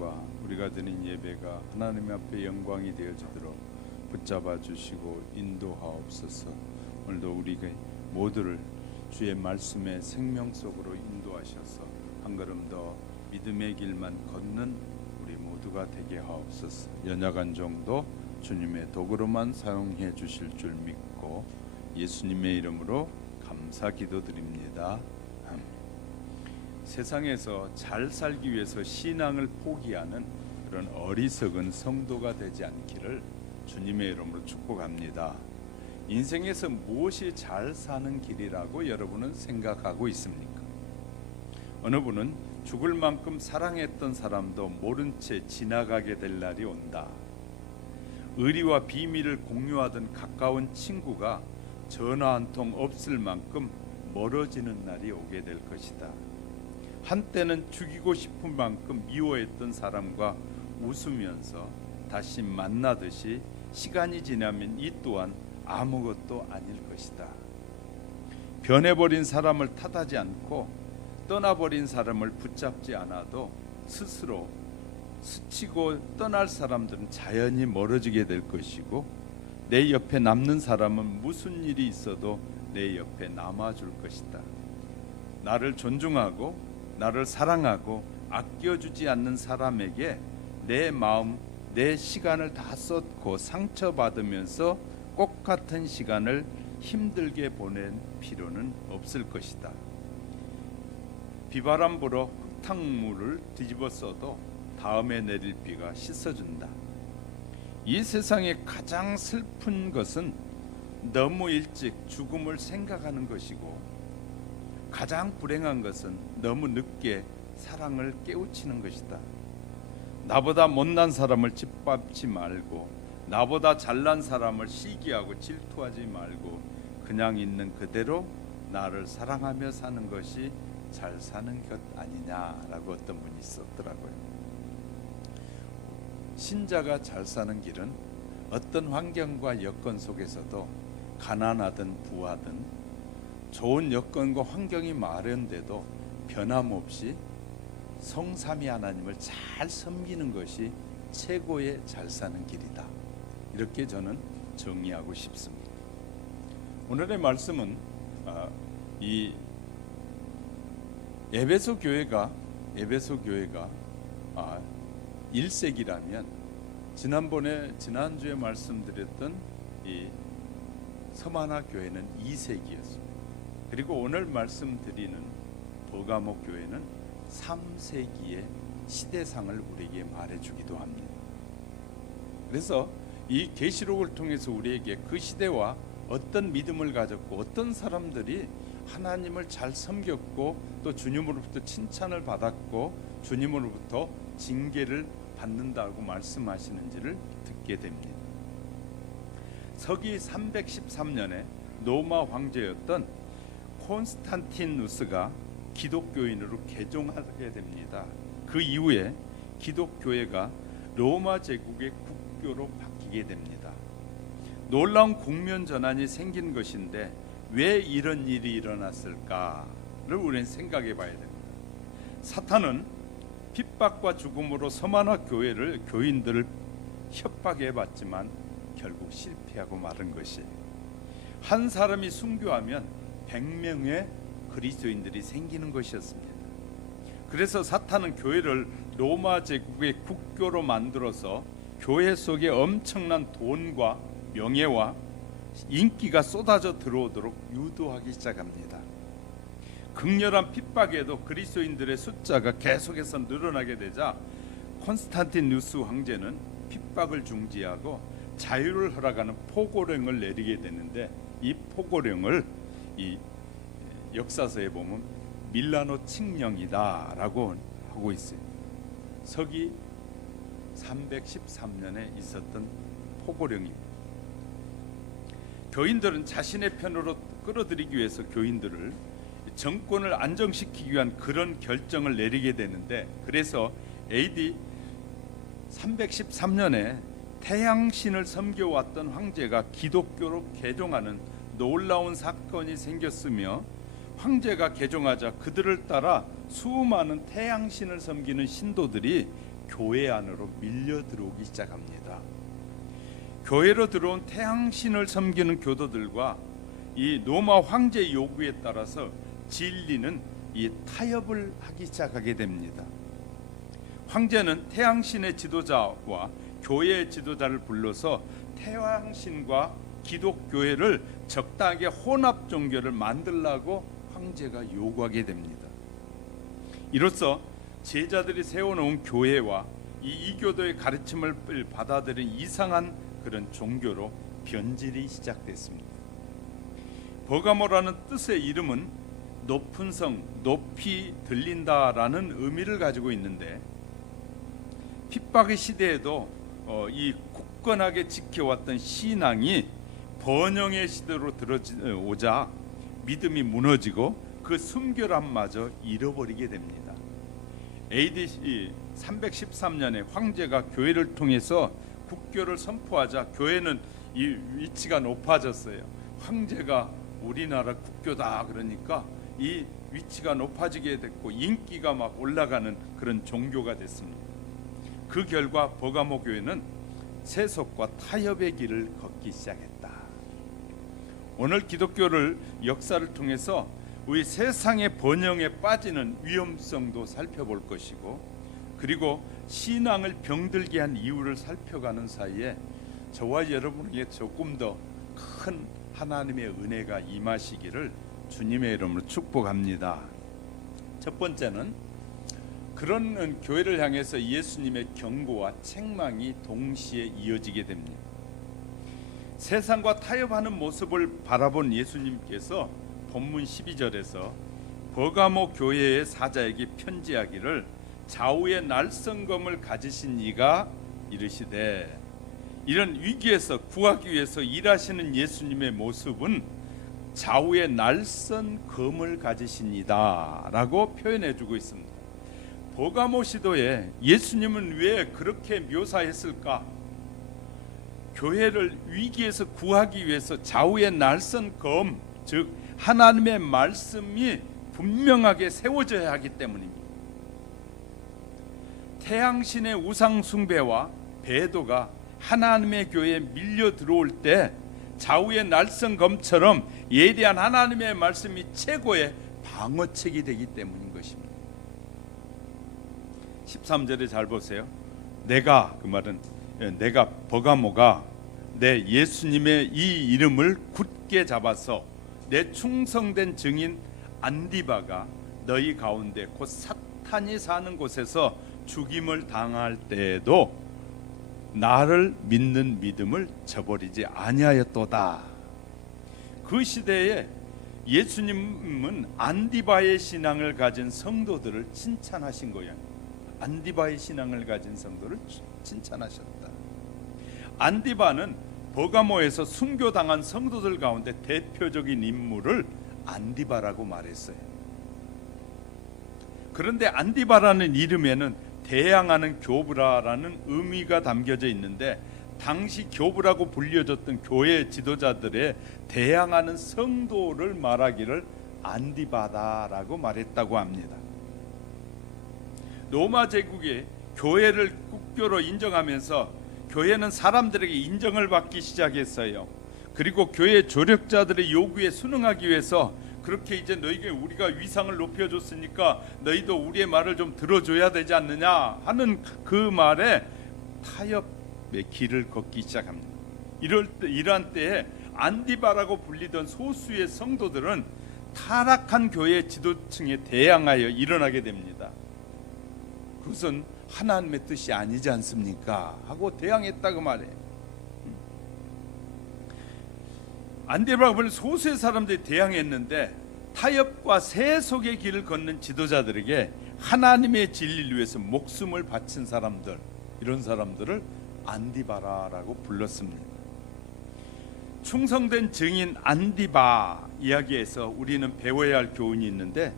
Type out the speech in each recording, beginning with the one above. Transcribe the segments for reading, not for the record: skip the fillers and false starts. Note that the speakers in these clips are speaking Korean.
기도와 우리가 드린 예배가 하나님 앞에 영광이 되어지도록 붙잡아 주시고 인도하옵소서. 오늘도 우리가 모두를 주의 말씀의 생명 속으로 인도하셔서 한 걸음 더 믿음의 길만 걷는 우리 모두가 되게 하옵소서. 연약한 정도 주님의 도구로만 사용해 주실 줄 믿고 예수님의 이름으로 감사 기도드립니다. 아멘. 세상에서 잘 살기 위해서 신앙을 포기하는 그런 어리석은 성도가 되지 않기를 주님의 이름으로 축복합니다. 인생에서 무엇이 잘 사는 길이라고 여러분은 생각하고 있습니까? 어느 분은 죽을 만큼 사랑했던 사람도 모른 채 지나가게 될 날이 온다. 의리와 비밀을 공유하던 가까운 친구가 전화 한 통 없을 만큼 멀어지는 날이 오게 될 것이다. 한때는 죽이고 싶은 만큼 미워했던 사람과 웃으면서 다시 만나듯이 시간이 지나면 이 또한 아무것도 아닐 것이다. 변해버린 사람을 탓하지 않고 떠나버린 사람을 붙잡지 않아도 스스로 스치고 떠날 사람들은 자연히 멀어지게 될 것이고, 내 옆에 남는 사람은 무슨 일이 있어도 내 옆에 남아줄 것이다. 나를 존중하고 나를 사랑하고 아껴주지 않는 사람에게 내 마음, 내 시간을 다 쏟고 상처받으면서 꽃 같은 시간을 힘들게 보낼 필요는 없을 것이다. 비바람 불어 흙탕물을 뒤집어 써도 다음에 내릴 비가 씻어준다. 이 세상에 가장 슬픈 것은 너무 일찍 죽음을 생각하는 것이고, 가장 불행한 것은 너무 늦게 사랑을 깨우치는 것이다. 나보다 못난 사람을 짓밟지 말고, 나보다 잘난 사람을 시기하고 질투하지 말고 그냥 있는 그대로 나를 사랑하며 사는 것이 잘 사는 것 아니냐라고 어떤 분이 썼더라고요. 신자가 잘 사는 길은 어떤 환경과 여건 속에서도 가난하든 부하든 좋은 여건과 환경이 마련돼도 변함없이 성삼위 하나님을 잘 섬기는 것이 최고의 잘 사는 길이다. 이렇게 저는 정의하고 싶습니다. 오늘의 말씀은 이 에베소 교회가 1세기라면 지난주에 말씀드렸던 이 서만화 교회는 2세기였습니다. 그리고 오늘 말씀드리는 버가모 교회는 3세기의 시대상을 우리에게 말해주기도 합니다. 그래서 이 계시록을 통해서 우리에게 그 시대와 어떤 믿음을 가졌고 어떤 사람들이 하나님을 잘 섬겼고 또 주님으로부터 칭찬을 받았고 주님으로부터 징계를 받는다고 말씀하시는지를 듣게 됩니다. 서기 313년에 로마 황제였던 콘스탄티누스가 기독교인으로 개종하게 됩니다. 그 이후에 기독교회가 로마 제국의 국교로 바뀌게 됩니다. 놀라운 국면 전환이 생긴 것인데 왜 이런 일이 일어났을까를 우리는 생각해 봐야 됩니다. 사탄은 핍박과 죽음으로 서만화 교인들을 협박해 봤지만 결국 실패하고 마른 것이, 한 사람이 순교하면 100명의 그리스도인들이 생기는 것이었습니다. 그래서 사탄은 교회를 로마 제국의 국교로 만들어서 교회 속에 엄청난 돈과 명예와 인기가 쏟아져 들어오도록 유도하기 시작합니다. 극렬한 핍박에도 그리스도인들의 숫자가 계속해서 늘어나게 되자 콘스탄티누스 황제는 핍박을 중지하고 자유를 허락하는 포고령을 내리게 되는데, 이 포고령을 이 역사서에 보면 밀라노 칙령이다라고 하고 있어요. 서기 313년에 있었던 포고령입니다. 교인들은 자신의 편으로 끌어들이기 위해서 교인들을 정권을 안정시키기 위한 그런 결정을 내리게 되는데, 그래서 AD 313년에 태양신을 섬겨왔던 황제가 기독교로 개종하는 놀라운 사건이 생겼으며, 황제가 개종하자 그들을 따라 수많은 태양신을 섬기는 신도들이 교회 안으로 밀려 들어오기 시작합니다. 교회로 들어온 태양신을 섬기는 교도들과 이 로마 황제의 요구에 따라서 진리는 이 타협을 하기 시작하게 됩니다. 황제는 태양신의 지도자와 교회의 지도자를 불러서 태양신과 기독교회를 적당하게 혼합 종교를 만들라고 황제가 요구하게 됩니다. 이로써 제자들이 세워놓은 교회와 이 이교도의 가르침을 받아들인 이상한 그런 종교로 변질이 시작됐습니다. 버가모라는 뜻의 이름은 높은 성, 높이 들린다라는 의미를 가지고 있는데 핍박의 시대에도 이 굳건하게 지켜왔던 신앙이 번영의 시대로 들어오자 믿음이 무너지고 그 순결함마저 잃어버리게 됩니다. AD 313년에 황제가 교회를 통해서 국교를 선포하자 교회는 이 위치가 높아졌어요. 황제가 우리나라 국교다 그러니까 이 위치가 높아지게 됐고 인기가 막 올라가는 그런 종교가 됐습니다. 그 결과 버가모 교회는 세속과 타협의 길을 걷기 시작했다. 오늘 기독교를 역사를 통해서 우리 세상의 번영에 빠지는 위험성도 살펴볼 것이고, 그리고 신앙을 병들게 한 이유를 살펴가는 사이에 저와 여러분에게 조금 더 큰 하나님의 은혜가 임하시기를 주님의 이름으로 축복합니다. 첫 번째는 그런 교회를 향해서 예수님의 경고와 책망이 동시에 이어지게 됩니다. 세상과 타협하는 모습을 바라본 예수님께서 본문 12절에서 버가모 교회의 사자에게 편지하기를 좌우의 날성검을 가지신 이가 이르시되, 이런 위기에서 구하기 위해서 일하시는 예수님의 모습은 좌우의 날선 검을 가지십니다 라고 표현해 주고 있습니다. 버가모 시도에 예수님은 왜 그렇게 묘사했을까? 교회를 위기에서 구하기 위해서 좌우의 날선 검, 즉 하나님의 말씀이 분명하게 세워져야 하기 때문입니다. 태양신의 우상 숭배와 배도가 하나님의 교회에 밀려 들어올 때 좌우의 날선 검처럼 예리한 하나님의 말씀이 최고의 방어책이 되기 때문인 것입니다. 13절에 잘 보세요. 내가, 그 말은 내가 버가모가 내 예수님의 이 이름을 굳게 잡아서 내 충성된 증인 안디바가 너희 가운데 곧 사탄이 사는 곳에서 죽임을 당할 때에도 나를 믿는 믿음을 저버리지 아니하였도다. 그 시대에 예수님은 안디바의 신앙을 가진 성도들을 칭찬하신 거예요. 안디바의 신앙을 가진 성도를 칭찬하셨다. 안디바는 버가모에서 순교당한 성도들 가운데 대표적인 인물을 안디바라고 말했어요. 그런데 안디바라는 이름에는 대항하는 교부라라는 의미가 담겨져 있는데, 당시 교부라고 불려졌던 교회 지도자들의 대항하는 성도를 말하기를 안디바다라고 말했다고 합니다. 로마 제국이 교회를 국교로 인정하면서 교회는 사람들에게 인정을 받기 시작했어요. 그리고 교회 조력자들의 요구에 순응하기 위해서 그렇게 이제 너희에게 우리가 위상을 높여줬으니까 너희도 우리의 말을 좀 들어줘야 되지 않느냐 하는 그 말에 타협의 길을 걷기 시작합니다. 이러한 때에 안디바라고 불리던 소수의 성도들은 타락한 교회 지도층에 대항하여 일어나게 됩니다. 그것은 하나님의 뜻이 아니지 않습니까? 하고 대항했다고 말해요. 안디바라고 불리는 소수의 사람들이 대항했는데, 타협과 세속의 길을 걷는 지도자들에게 하나님의 진리를 위해서 목숨을 바친 사람들, 이런 사람들을 안디바라라고 불렀습니다. 충성된 증인 안디바 이야기에서 우리는 배워야 할 교훈이 있는데,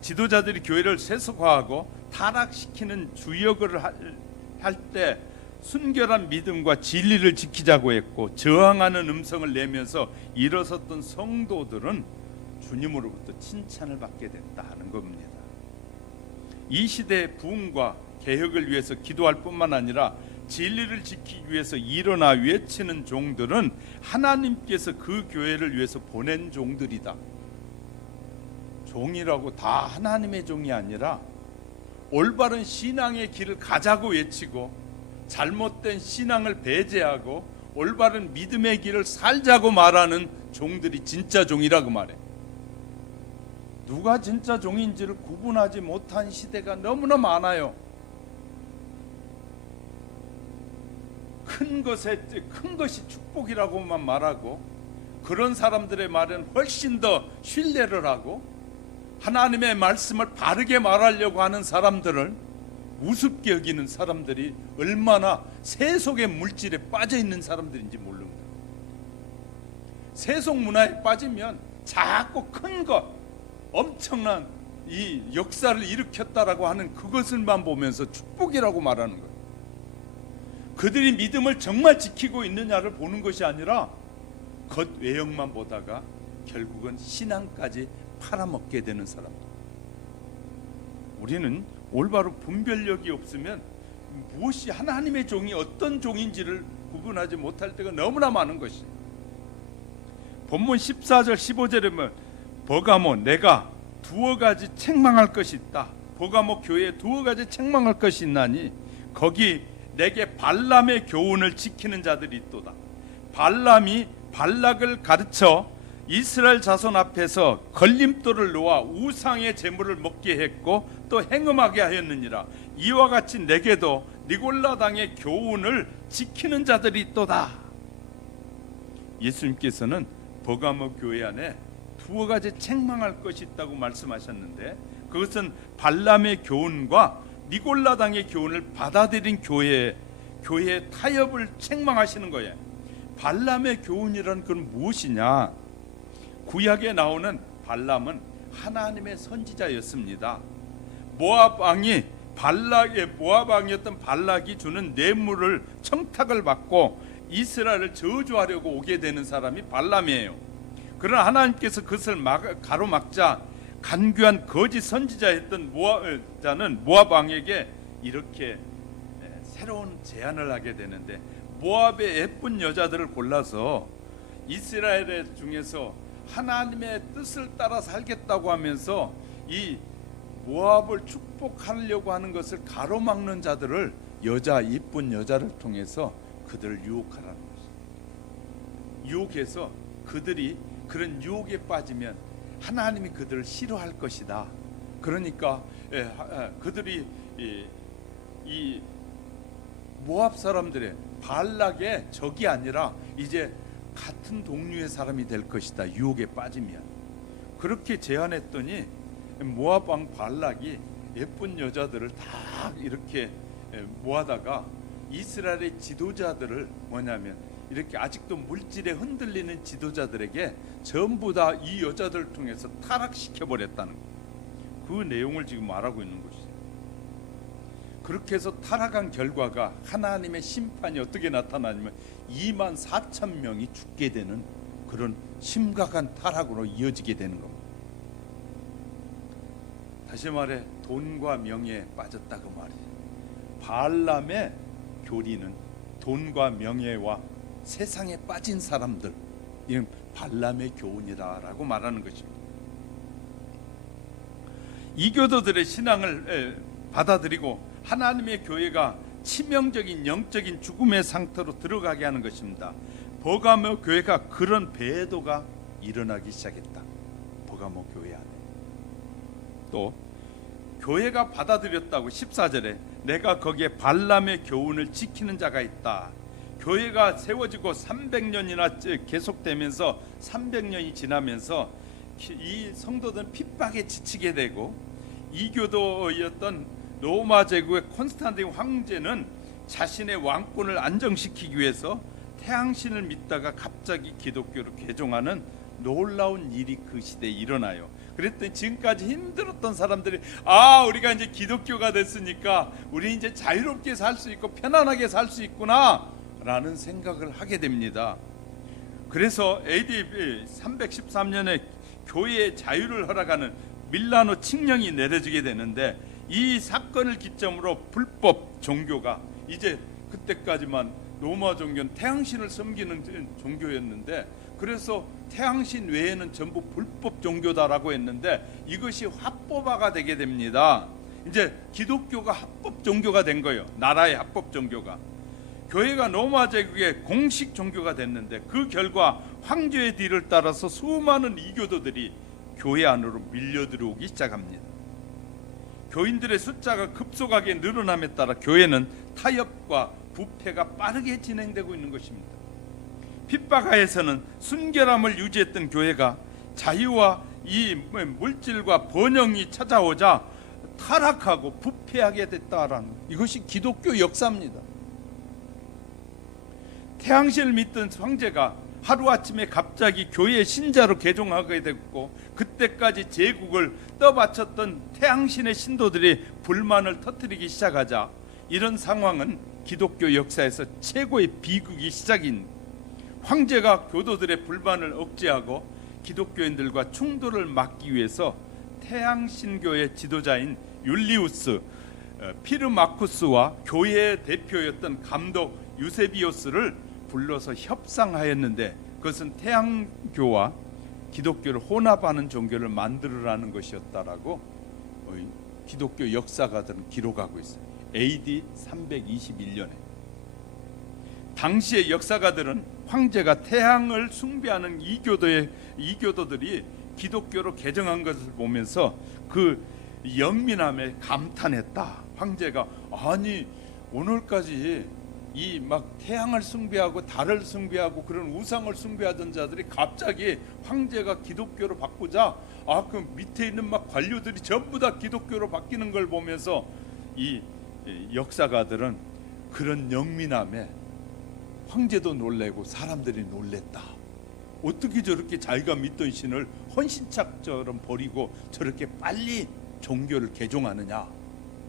지도자들이 교회를 세속화하고 타락시키는 주역을 할 때 순결한 믿음과 진리를 지키자고 했고, 저항하는 음성을 내면서 일어섰던 성도들은 주님으로부터 칭찬을 받게 됐다 하는 겁니다. 이 시대의 부흥과 개혁을 위해서 기도할 뿐만 아니라 진리를 지키기 위해서 일어나 외치는 종들은 하나님께서 그 교회를 위해서 보낸 종들이다. 종이라고 다 하나님의 종이 아니라 올바른 신앙의 길을 가자고 외치고 잘못된 신앙을 배제하고 올바른 믿음의 길을 살자고 말하는 종들이 진짜 종이라고 말해. 누가 진짜 종인지를 구분하지 못한 시대가 너무나 많아요. 큰 것이 축복이라고만 말하고 그런 사람들의 말은 훨씬 더 신뢰를 하고 하나님의 말씀을 바르게 말하려고 하는 사람들을 우습게 여기는 사람들이 얼마나 세속의 물질에 빠져 있는 사람들인지 모릅니다. 세속 문화에 빠지면 자꾸 큰 것, 엄청난 이 역사를 일으켰다라고 하는 그것을만 보면서 축복이라고 말하는 거예요. 그들이 믿음을 정말 지키고 있느냐를 보는 것이 아니라 겉 외형만 보다가 결국은 신앙까지 팔아먹게 되는 사람들. 우리는 올바로 분별력이 없으면 무엇이 하나님의 종이 어떤 종인지를 구분하지 못할 때가 너무나 많은 것이. 본문 14절 15절에 보면 버가모 내가 두어 가지 책망할 것이 있다. 버가모 교회에 두어 가지 책망할 것이 있나니 거기 내게 발람의 교훈을 지키는 자들이 있도다. 발람이 발락을 가르쳐 이스라엘 자손 앞에서 걸림돌을 놓아 우상의 제물을 먹게 했고 또 행음하게 하였느니라. 이와 같이 내게도 니골라당의 교훈을 지키는 자들이 있도다. 예수님께서는 버가모 교회 안에 두어 가지 책망할 것이 있다고 말씀하셨는데 그것은 발람의 교훈과 니골라당의 교훈을 받아들인 교회의 타협을 책망하시는 거예요. 발람의 교훈이란 건 무엇이냐? 구약에 나오는 발람은 하나님의 선지자였습니다. 모압 왕이었던 발락이 주는 뇌물을 청탁을 받고 이스라엘을 저주하려고 오게 되는 사람이 발람이에요. 그러나 하나님께서 그것을 가로막자 간교한 거짓 선지자였던 모압 왕에게 이렇게 새로운 제안을 하게 되는데 모압의 예쁜 여자들을 골라서 이스라엘 중에서 하나님의 뜻을 따라 살겠다고 하면서 이 모압을 축복하려고 하는 것을 가로막는 자들을 이쁜 여자를 통해서 그들을 유혹하라는 것입니다. 유혹해서 그들이 그런 유혹에 빠지면 하나님이 그들을 싫어할 것이다. 그러니까 그들이 이 모압 사람들의 발락의 적이 아니라 이제 같은 동류의 사람이 될 것이다. 유혹에 빠지면. 그렇게 제안했더니 모압 왕 발락이 예쁜 여자들을 다 이렇게 모아다가 이스라엘의 지도자들을 이렇게 아직도 물질에 흔들리는 지도자들에게 전부 다 이 여자들을 통해서 타락시켜 버렸다는 거예요. 그 내용을 지금 말하고 있는 것이죠. 그렇게 해서 타락한 결과가 하나님의 심판이 어떻게 나타나냐면 24,000명이 죽게 되는 그런 심각한 타락으로 이어지게 되는 겁니다. 다시 말해 돈과 명예에 빠졌다고 말이에요. 발람의 교리는 돈과 명예와 세상에 빠진 사람들, 이는 발람의 교훈이라고 말하는 것입니다. 이교도들의 신앙을 받아들이고 하나님의 교회가 치명적인 영적인 죽음의 상태로 들어가게 하는 것입니다. 버가모 교회가 그런 배도가 일어나기 시작했다. 버가모 교회 안에 또 교회가 받아들였다고 14절에 내가 거기에 발람의 교훈을 지키는 자가 있다. 교회가 세워지고 300년이나 계속되면서 300년이 지나면서 이 성도들은 핍박에 지치게 되고 이교도였던 로마 제국의 콘스탄틴 황제는 자신의 왕권을 안정시키기 위해서 태양신을 믿다가 갑자기 기독교로 개종하는 놀라운 일이 그 시대에 일어나요. 그랬더니 지금까지 힘들었던 사람들이 우리가 이제 기독교가 됐으니까 우리 이제 자유롭게 살 수 있고 편안하게 살 수 있구나 라는 생각을 하게 됩니다. 그래서 AD 313년에 교회의 자유를 허락하는 밀라노 칙령이 내려지게 되는데 이 사건을 기점으로 불법 종교가 이제 그때까지만 로마 종교는 태양신을 섬기는 종교였는데, 그래서 태양신 외에는 전부 불법 종교다라고 했는데 이것이 합법화가 되게 됩니다. 이제 기독교가 합법 종교가 된 거예요. 나라의 합법 종교가. 교회가 로마 제국의 공식 종교가 됐는데 그 결과 황제의 뒤를 따라서 수많은 이교도들이 교회 안으로 밀려들어오기 시작합니다. 교인들의 숫자가 급속하게 늘어남에 따라 교회는 타협과 부패가 빠르게 진행되고 있는 것입니다. 핍박하에서는 순결함을 유지했던 교회가 자유와 이 물질과 번영이 찾아오자 타락하고 부패하게 됐다라는, 이것이 기독교 역사입니다. 태양신을 믿던 황제가 하루아침에 갑자기 교회의 신자로 개종하게 됐고, 그때까지 제국을 떠받쳤던 태양신의 신도들이 불만을 터뜨리기 시작하자 이런 상황은 기독교 역사에서 최고의 비극이 시작인, 황제가 교도들의 불만을 억제하고 기독교인들과 충돌을 막기 위해서 태양신교의 지도자인 율리우스 피르마쿠스와 교회의 대표였던 감독 유세비우스를 불러서 협상하였는데, 그것은 태양교와 기독교를 혼합하는 종교를 만들으라는 것이었다라고 기독교 역사가들은 기록하고 있어요. AD 321년에 당시의 역사가들은 황제가 태양을 숭배하는 이교도들이 기독교로 개정한 것을 보면서 그 영민함에 감탄했다. 황제가 아니 오늘까지 이 막 태양을 숭배하고 달을 숭배하고 그런 우상을 숭배하던 자들이 갑자기 황제가 기독교로 바꾸자 그 밑에 있는 막 관료들이 전부 다 기독교로 바뀌는 걸 보면서 이 역사가들은 그런 영민함에 황제도 놀래고 사람들이 놀랬다. 어떻게 저렇게 자기가 믿던 신을 헌신짝처럼 버리고 저렇게 빨리 종교를 개종하느냐,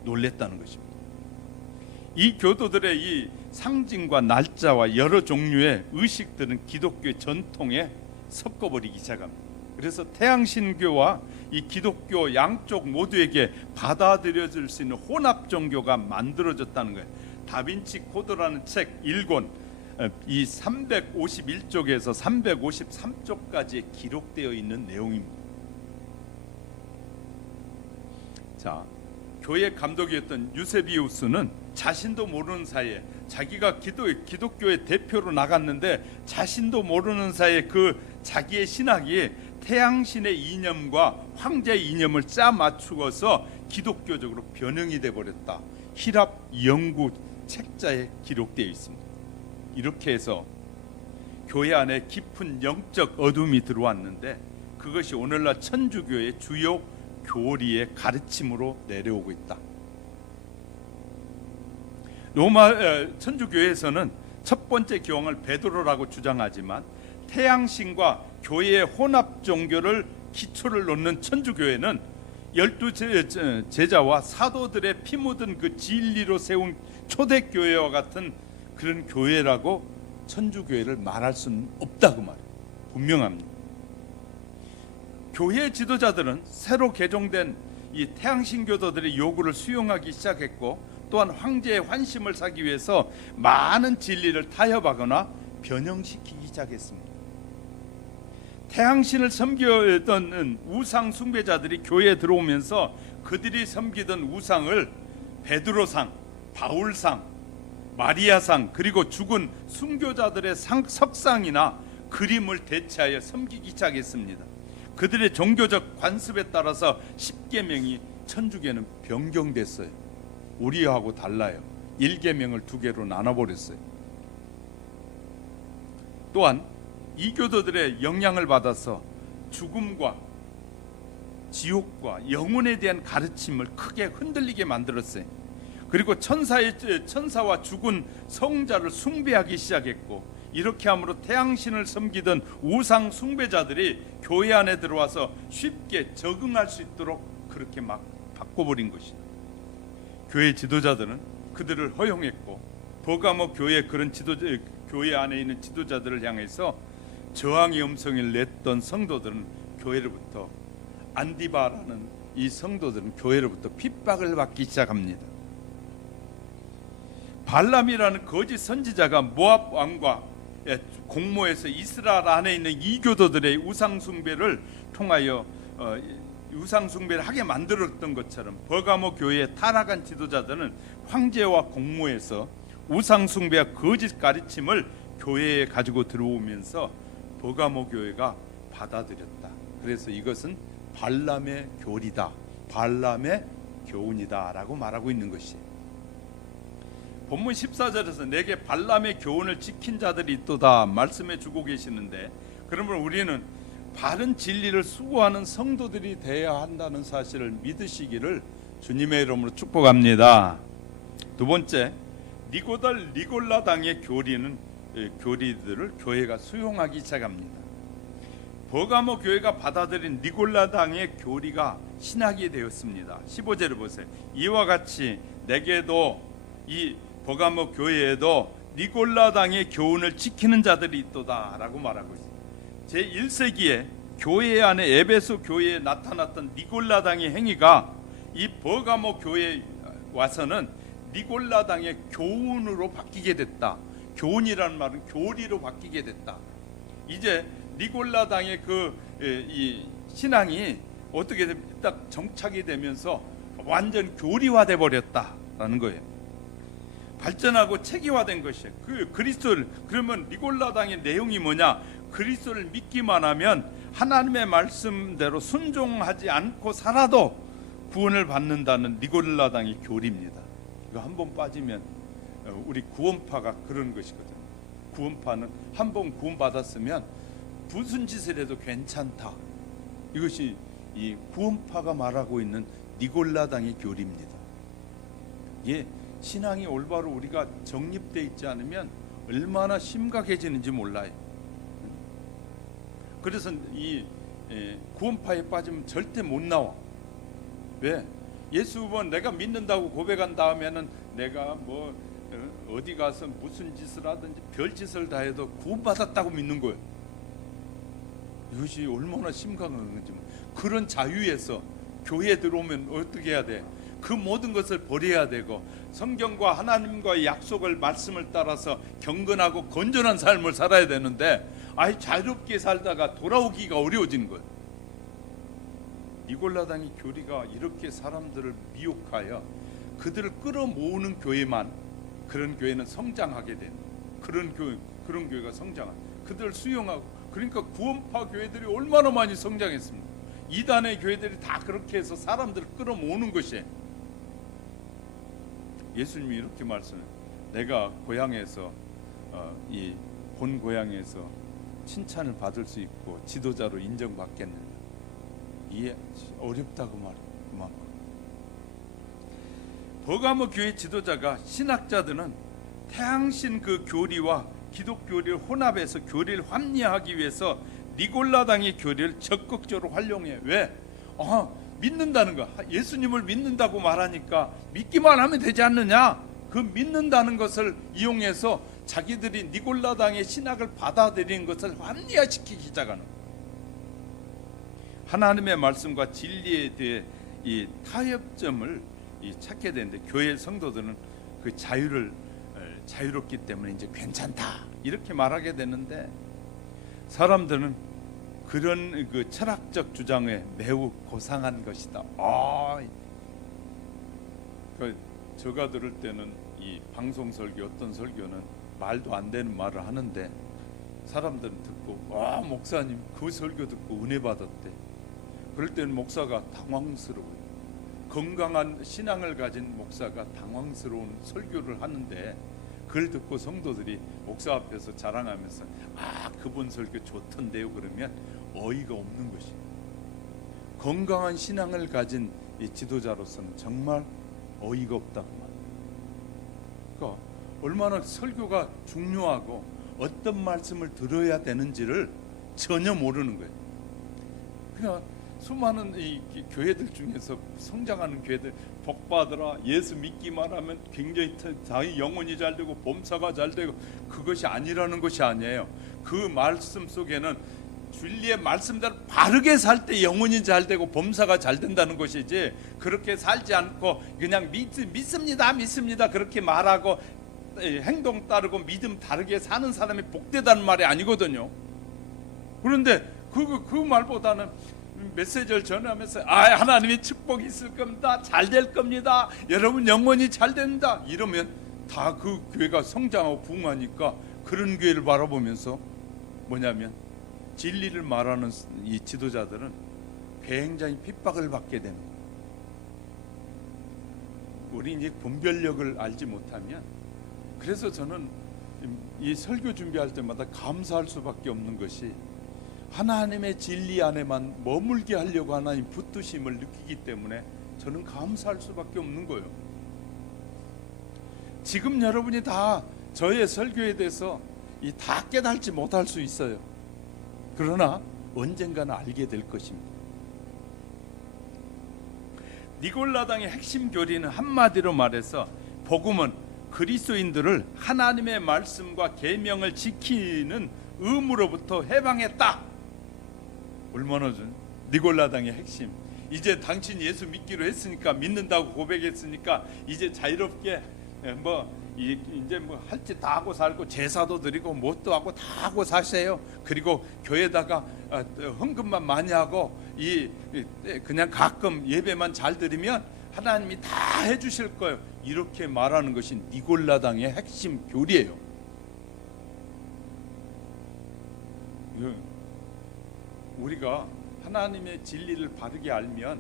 놀랬다는 것입니다. 이 교도들의 이 상징과 날짜와 여러 종류의 의식들은 기독교의 전통에 섞어버리기 시작합니다. 그래서 태양신교와 이 기독교 양쪽 모두에게 받아들여질 수 있는 혼합 종교가 만들어졌다는 거예요. 다빈치 코드라는 책 1권 이 351쪽에서 353쪽까지 기록되어 있는 내용입니다. 자, 교회 감독이었던 유세비우스는 자신도 모르는 사이에 자기가 기독교의 대표로 나갔는데 자신도 모르는 사이에 그 자기의 신학이 태양신의 이념과 황제의 이념을 짜 맞추어서 기독교적으로 변형이 되어버렸다. 히랍 연구 책자에 기록되어 있습니다. 이렇게 해서 교회 안에 깊은 영적 어둠이 들어왔는데 그것이 오늘날 천주교의 주요 교리의 가르침으로 내려오고 있다. 로마 천주교에서는 첫 번째 교황을 베드로라고 주장하지만 태양신과 교회의 혼합 종교를 기초를 놓는 천주교회는 12 제자와 사도들의 피 묻은 그 진리로 세운 초대교회와 같은 그런 교회라고 천주교회를 말할 수는 없다고 말해요. 분명합니다. 교회 지도자들은 새로 개종된 이 태양신교도들의 요구를 수용하기 시작했고, 또한 황제의 환심을 사기 위해서 많은 진리를 타협하거나 변형시키기 시작했습니다. 태양신을 섬기던 우상 숭배자들이 교회에 들어오면서 그들이 섬기던 우상을 베드로상, 바울상, 마리아상, 그리고 죽은 순교자들의 석상이나 그림을 대체하여 섬기기 시작했습니다. 그들의 종교적 관습에 따라서 십계명이 천주교는 변경됐어요. 우리하고 달라요. 1계명을 2개로 나눠버렸어요. 또한 이교도들의 영향을 받아서 죽음과 지옥과 영혼에 대한 가르침을 크게 흔들리게 만들었어요. 그리고 천사와 죽은 성자를 숭배하기 시작했고, 이렇게 함으로 태양신을 섬기던 우상 숭배자들이 교회 안에 들어와서 쉽게 적응할 수 있도록 그렇게 막 바꿔버린 것이다. 교회 지도자들은 그들을 허용했고, 버가모 교회 그런 교회 안에 있는 지도자들을 향해서 저항의 음성을 냈던 성도들은 교회로부터 안디바라는 이 성도들은 교회로부터 핍박을 받기 시작합니다. 발람이라는 거짓 선지자가 모압 왕과 공모해서 이스라엘 안에 있는 이교도들의 우상 숭배를 통하여 우상 숭배를 하게 만들었던 것처럼 버가모 교회의 타락한 지도자들은 황제와 공모해서 우상 숭배와 거짓 가르침을 교회에 가지고 들어오면서 버가모 교회가 받아들였다. 그래서 이것은 발람의 교리다, 발람의 교훈이다라고 말하고 있는 것이에요. 본문 14절에서 내게 발람의 교훈을 지킨 자들이 있도다 말씀해 주고 계시는데, 그러면 우리는 바른 진리를 수고하는 성도들이 되어야 한다는 사실을 믿으시기를 주님의 이름으로 축복합니다. 두 번째, 니골라 당의 교리들을 교회가 수용하기 시작합니다. 버가모 교회가 받아들인 니골라 당의 교리가 신학이 되었습니다. 15절을 보세요. 이와 같이 내게도 이 버가모 교회에도 니골라 당의 교훈을 지키는 자들이 있도다 라고 말하고 있습니다. 제1세기에 교회 안에 에베소 교회에 나타났던 니골라 당의 행위가 이 버가모 교회에 와서는 니골라 당의 교훈으로 바뀌게 됐다. 교훈이라는 말은 교리로 바뀌게 됐다. 이제 니골라 당의 이 신앙이 어떻게 딱 정착이 되면서 완전 교리화돼 버렸다라는 거예요. 발전하고 체계화된 것이에요. 그리스도를, 그러면 니골라 당의 내용이 뭐냐? 그리스도를 믿기만 하면 하나님의 말씀대로 순종하지 않고 살아도 구원을 받는다는 니골라 당의 교리입니다. 이거 한번 빠지면 우리 구원파가 그런 것이거든요. 구원파는 한번 구원받았으면 무슨 짓을 해도 괜찮다. 이것이 이 구원파가 말하고 있는 니골라 당의 교리입니다. 이게 신앙이 올바로 우리가 정립되어 있지 않으면 얼마나 심각해지는지 몰라요. 그래서 이 구원파에 빠지면 절대 못 나와. 왜? 예수가 내가 믿는다고 고백한 다음에는 내가 뭐 어디 가서 무슨 짓을 하든지 별짓을 다 해도 구원받았다고 믿는 거예요. 이것이 얼마나 심각한 건지. 그런 자유에서 교회에 들어오면 어떻게 해야 돼? 그 모든 것을 버려야 되고 성경과 하나님과의 약속을, 말씀을 따라서 경건하고 건전한 삶을 살아야 되는데 자유롭게 살다가 돌아오기가 어려워지는 거예요. 니골라 당의 교리가 이렇게 사람들을 미혹하여 그들을 끌어모으는 교회만, 그런 교회는 성장하게 되는, 그런 교회가 성장하는, 그들을 수용하고. 그러니까 구원파 교회들이 얼마나 많이 성장했습니까? 이단의 교회들이 다 그렇게 해서 사람들을 끌어모으는 것이에요. 예수님이 이렇게 말씀해요. 내가 고향에서 이 본 고향에서 칭찬을 받을 수 있고 지도자로 인정받겠느냐? 이게 어렵다고 말합니다. 버가모 교회 지도자가, 신학자들은 태양신 그 교리와 기독 교리를 혼합해서 교리를 합리화하기 위해서 니골라 당의 교리를 적극적으로 활용해. 왜? 믿는다는 거, 예수님을 믿는다고 말하니까 믿기만 하면 되지 않느냐? 그 믿는다는 것을 이용해서 자기들이 니골라 당의 신학을 받아들이는 것을 합리화시키기 시작하는 거예요. 하나님의 말씀과 진리에 대해 이 타협점을 찾게 되는데, 교회 성도들은 그 자유롭기 때문에 이제 괜찮다 이렇게 말하게 되는데, 사람들은 그런 그 철학적 주장에 매우 고상한 것이다. 제가 들을 때는 이 방송 설교, 어떤 설교는 말도 안 되는 말을 하는데 사람들은 듣고 목사님 그 설교 듣고 은혜 받았대. 그럴 때는 목사가 당황스러워요. 건강한 신앙을 가진 목사가 당황스러운 설교를 하는데 그걸 듣고 성도들이 목사 앞에서 자랑하면서 그분 설교 좋던데요 그러면 어이가 없는 것이에요. 건강한 신앙을 가진 이 지도자로서는 정말 어이가 없다고 말합니다. 그러니까 얼마나 설교가 중요하고 어떤 말씀을 들어야 되는지를 전혀 모르는 거예요. 그러니까 수많은 이 교회들 중에서 성장하는 교회들, 복 받으라, 예수 믿기만 하면 굉장히 자기 영혼이 잘 되고 범사가 잘 되고, 그것이 아니라는 것이 아니에요. 그 말씀 속에는 진리의 말씀대로 바르게 살 때 영혼이 잘 되고 범사가 잘 된다는 것이지, 그렇게 살지 않고 그냥 믿습니다 그렇게 말하고 행동 따르고 믿음 다르게 사는 사람이 복되다는 말이 아니거든요. 그런데 그 말보다는 메시지를 전하면서 하나님의 축복이 있을 겁니다, 잘 될 겁니다, 여러분 영혼이 잘 된다 이러면 다 그 교회가 성장하고 부흥하니까, 그런 교회를 바라보면서 뭐냐면 진리를 말하는 이 지도자들은 굉장히 핍박을 받게 되는 거예요. 우리 이제 분별력을 알지 못하면, 그래서 저는 이 설교 준비할 때마다 감사할 수밖에 없는 것이, 하나님의 진리 안에만 머물게 하려고 하나님 붙드심을 느끼기 때문에 저는 감사할 수밖에 없는 거예요. 지금 여러분이 다 저의 설교에 대해서 다 깨달지 못할 수 있어요. 그러나 언젠가는 알게 될 것입니다. 니골라당의 핵심 교리는 한마디로 말해서, 복음은 그리스도인들을 하나님의 말씀과 계명을 지키는 의무로부터 해방했다. 얼마나 전 니골라당의 핵심. 이제 당신 예수 믿기로 했으니까, 믿는다고 고백했으니까 이제 자유롭게 이제 할 짓 다 하고 살고, 제사도 드리고 뭣도 하고 다 하고 사세요. 그리고 교회다가 헌금만 많이 하고 그냥 가끔 예배만 잘 드리면 하나님이 다 해주실 거예요. 이렇게 말하는 것이 니골라당의 핵심 교리예요. 우리가 하나님의 진리를 바르게 알면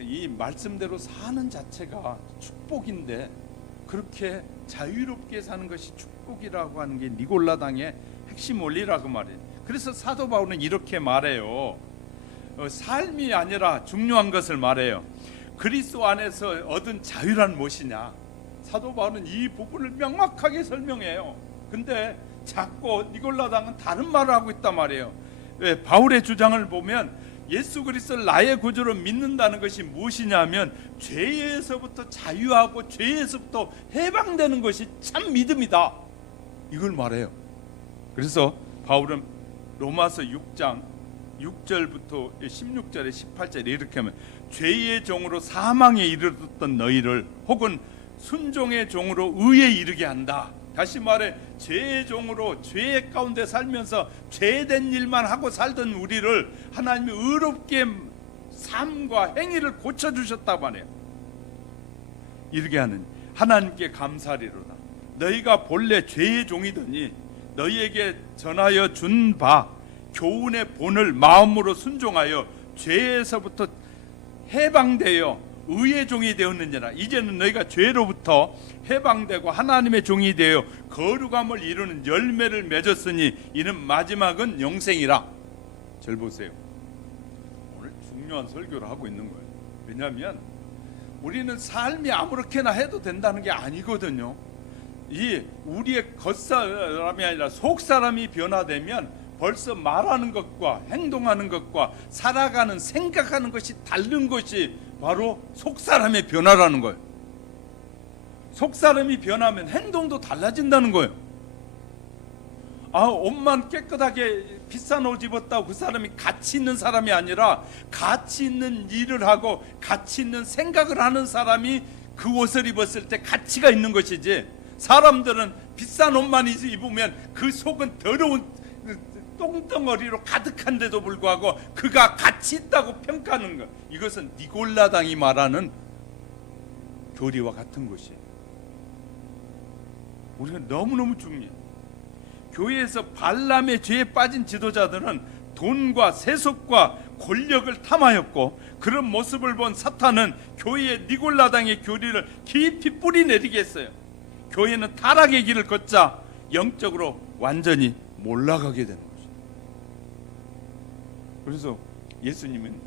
이 말씀대로 사는 자체가 축복인데, 그렇게 자유롭게 사는 것이 축복이라고 하는 게 니골라당의 핵심 원리라고 말해요. 그래서 사도 바울은 이렇게 말해요. 삶이 아니라 중요한 것을 말해요. 그리스도 안에서 얻은 자유란 무엇이냐? 사도 바울은 이 부분을 명확하게 설명해요. 근데 자꾸 니골라당은 다른 말을 하고 있단 말이에요. 바울의 주장을 보면 예수 그리스도를 나의 구주로 믿는다는 것이 무엇이냐면, 죄에서부터 자유하고 죄에서부터 해방되는 것이 참 믿음이다, 이걸 말해요. 그래서 바울은 로마서 6장 6절부터 16절에 18절에 이렇게 하면, 죄의 종으로 사망에 이르렀던 너희를 혹은 순종의 종으로 의에 이르게 한다. 다시 말해, 죄의 종으로 죄 가운데 살면서 죄된 일만 하고 살던 우리를 하나님이 의롭게 삶과 행위를 고쳐주셨다고 하네요. 이르게 하는 하나님께 감사리로다. 너희가 본래 죄의 종이더니 너희에게 전하여 준 바 교훈의 본을 마음으로 순종하여 죄에서부터 해방되어 의의 종이 되었느니라. 이제는 너희가 죄로부터 해방되고 하나님의 종이 되어 거룩함을 이루는 열매를 맺었으니 이는 마지막은 영생이라. 절 보세요. 오늘 중요한 설교를 하고 있는 거예요. 왜냐하면 우리는 삶이 아무렇게나 해도 된다는 게 아니거든요. 이 우리의 겉사람이 아니라 속사람이 변화되면 벌써 말하는 것과 행동하는 것과 살아가는 생각하는 것이 다른 것이 바로 속사람의 변화라는 거예요. 속사람이 변하면 행동도 달라진다는 거예요. 옷만 깨끗하게 비싼 옷 입었다고 그 사람이 가치 있는 사람이 아니라, 가치 있는 일을 하고 가치 있는 생각을 하는 사람이 그 옷을 입었을 때 가치가 있는 것이지, 사람들은 비싼 옷만 입으면 그 속은 더러운 똥덩어리로 가득한데도 불구하고 그가 가치 있다고 평가하는 것, 이것은 니골라당이 말하는 교리와 같은 것이에요. 우리가 너무너무 중요해요. 교회에서 발람의 죄에 빠진 지도자들은 돈과 세속과 권력을 탐하였고, 그런 모습을 본 사탄은 교회의 니골라당의 교리를 깊이 뿌리내리게 했어요. 교회는 타락의 길을 걷자 영적으로 완전히 몰락하게 되는 거죠. 그래서 예수님은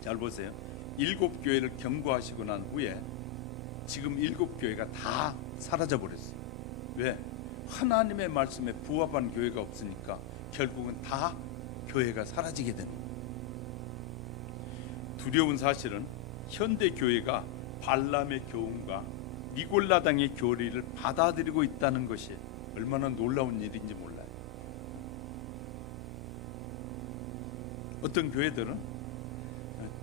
잘 보세요. 7교회를 경고하시고 난 후에 지금 7교회가 다 사라져 버렸어요. 왜? 하나님의 말씀에 부합한 교회가 없으니까 결국은 다 교회가 사라지게 되는 거예요. 두려운 사실은 현대 교회가 발람의 교훈과 니골라당의 교리를 받아들이고 있다는 것이 얼마나 놀라운 일인지 몰라요. 어떤 교회들은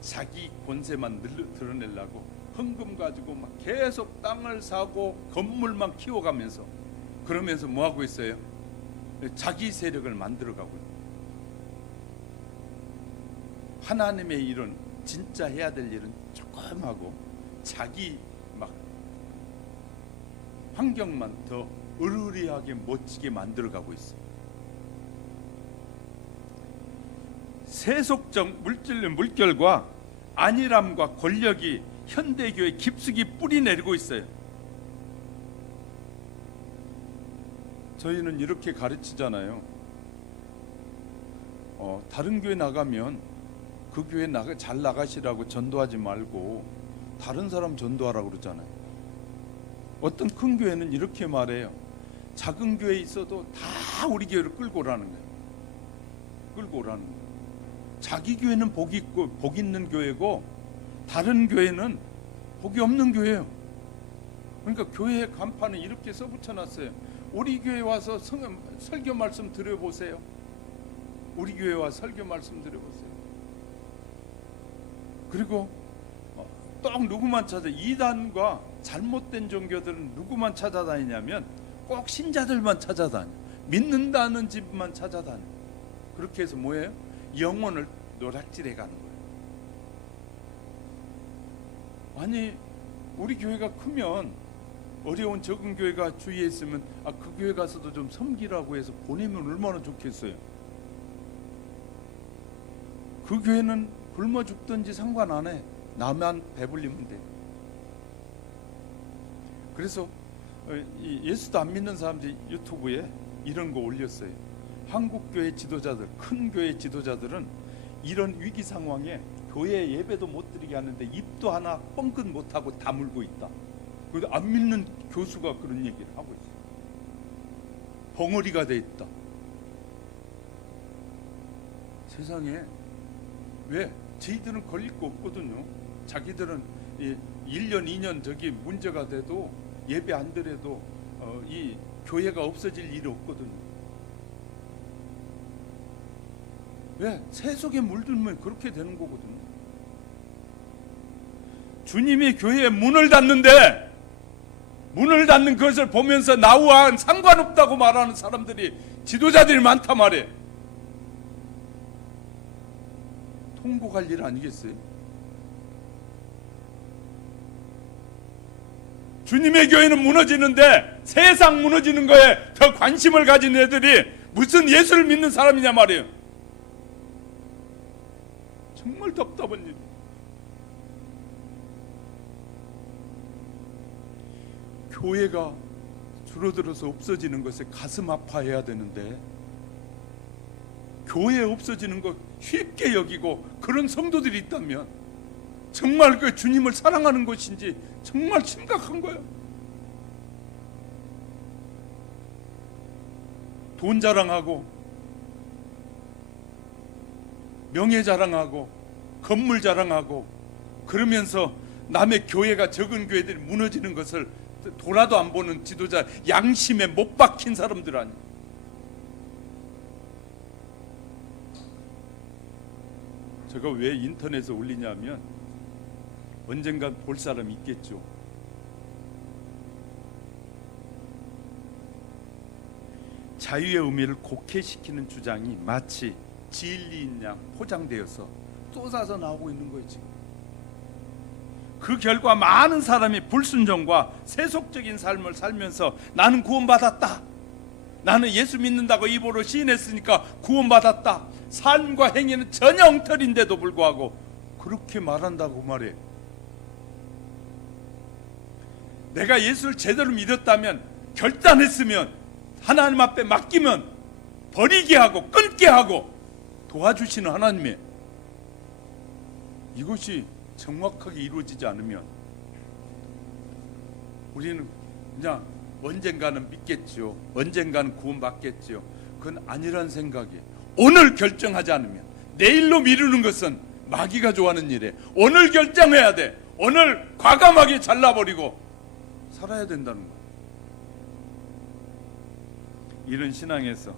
자기 권세만 드러내려고 헌금 가지고 막 계속 땅을 사고 건물만 키워가면서, 그러면서 뭐 하고 있어요? 자기 세력을 만들어가고 있어요. 하나님의 일은, 진짜 해야 될 일은 조금 하고 자기 막 환경만 더 으르리하게 멋지게 만들어가고 있어요. 세속적 물결과 안일함과 권력이 현대교회 깊숙이 뿌리 내리고 있어요. 저희는 이렇게 가르치잖아요. 다른 교회 나가면 그 교회 잘 나가시라고 전도하지 말고 다른 사람 전도하라고 그러잖아요. 어떤 큰 교회는 이렇게 말해요. 작은 교회에 있어도 다 우리 교회를 끌고 오라는 거예요. 끌고 오라는 거예요. 자기 교회는 복 있는 교회고 다른 교회는 복이 없는 교회예요. 그러니까 교회 간판에 이렇게 써붙여놨어요. 우리 교회 와서 설교 말씀 들어보세요. 우리 교회 와서 설교 말씀 들어보세요. 그리고 딱 누구만 찾아, 이단과 잘못된 종교들은 누구만 찾아다니냐면 꼭 신자들만 찾아다녀. 믿는다는 집만 찾아다녀. 그렇게 해서 뭐예요? 영혼을 노략질해 가는 거예요. 아니, 우리 교회가 크면 어려운 적은 교회가 주위에 있으면 그 교회 가서도 좀 섬기라고 해서 보내면 얼마나 좋겠어요. 그 교회는 굶어 죽든지 상관 안 해. 나만 배불리면 돼. 그래서 예수도 안 믿는 사람들이 유튜브에 이런 거 올렸어요. 한국 교회 지도자들, 큰 교회 지도자들은 이런 위기 상황에 교회 예배도 못 드리게 하는데 입도 하나 뻥끗 못하고 다물고 있다. 그래도 안 믿는 교수가 그런 얘기를 하고 있어요. 벙어리가 돼 있다. 세상에 왜? 저희들은 걸릴 거 없거든요. 자기들은 1년 2년 저기 문제가 돼도 예배 안 드려도 이 교회가 없어질 일이 없거든요. 왜? 새 속에 물들면 그렇게 되는 거거든요. 주님이 교회에 문을 닫는데 문을 닫는 것을 보면서 나와 상관없다고 말하는 사람들이, 지도자들이 많단 말이에요. 통곡할 일 아니겠어요? 주님의 교회는 무너지는데 세상 무너지는 거에 더 관심을 가진 애들이 무슨 예수를 믿는 사람이냐 말이에요. 정말 답답한 일. 교회가 줄어들어서 없어지는 것에 가슴 아파해야 되는데 교회 없어지는 것 쉽게 여기고 그런 성도들이 있다면 정말 그 주님을 사랑하는 것인지 정말 심각한 거예요. 돈 자랑하고 명예 자랑하고 건물 자랑하고 그러면서 남의 교회가, 적은 교회들이 무너지는 것을 돌아도 안 보는 지도자, 양심에 못 박힌 사람들 아니에요. 제가 왜 인터넷에 올리냐면 언젠간 볼 사람이 있겠죠. 자유의 의미를 곡해시키는 주장이 마치 진리인 양 포장되어서 쏟아져 나오고 있는 거예요. 지금 그 결과 많은 사람이 불순종과 세속적인 삶을 살면서 나는 구원받았다, 나는 예수 믿는다고 입으로 시인했으니까 구원받았다, 삶과 행위는 전혀 엉터리인데도 불구하고 그렇게 말한다고 말해. 내가 예수를 제대로 믿었다면, 결단했으면, 하나님 앞에 맡기면 버리게 하고 끊게 하고 도와주시는 하나님의, 이것이 정확하게 이루어지지 않으면 우리는 그냥 언젠가는 믿겠죠, 언젠가는 구원받겠죠. 그건 아니란 생각이, 오늘 결정하지 않으면, 내일로 미루는 것은 마귀가 좋아하는 일이에요. 오늘 결정해야 돼. 오늘 과감하게 잘라버리고 살아야 된다는 거예요. 이런 신앙에서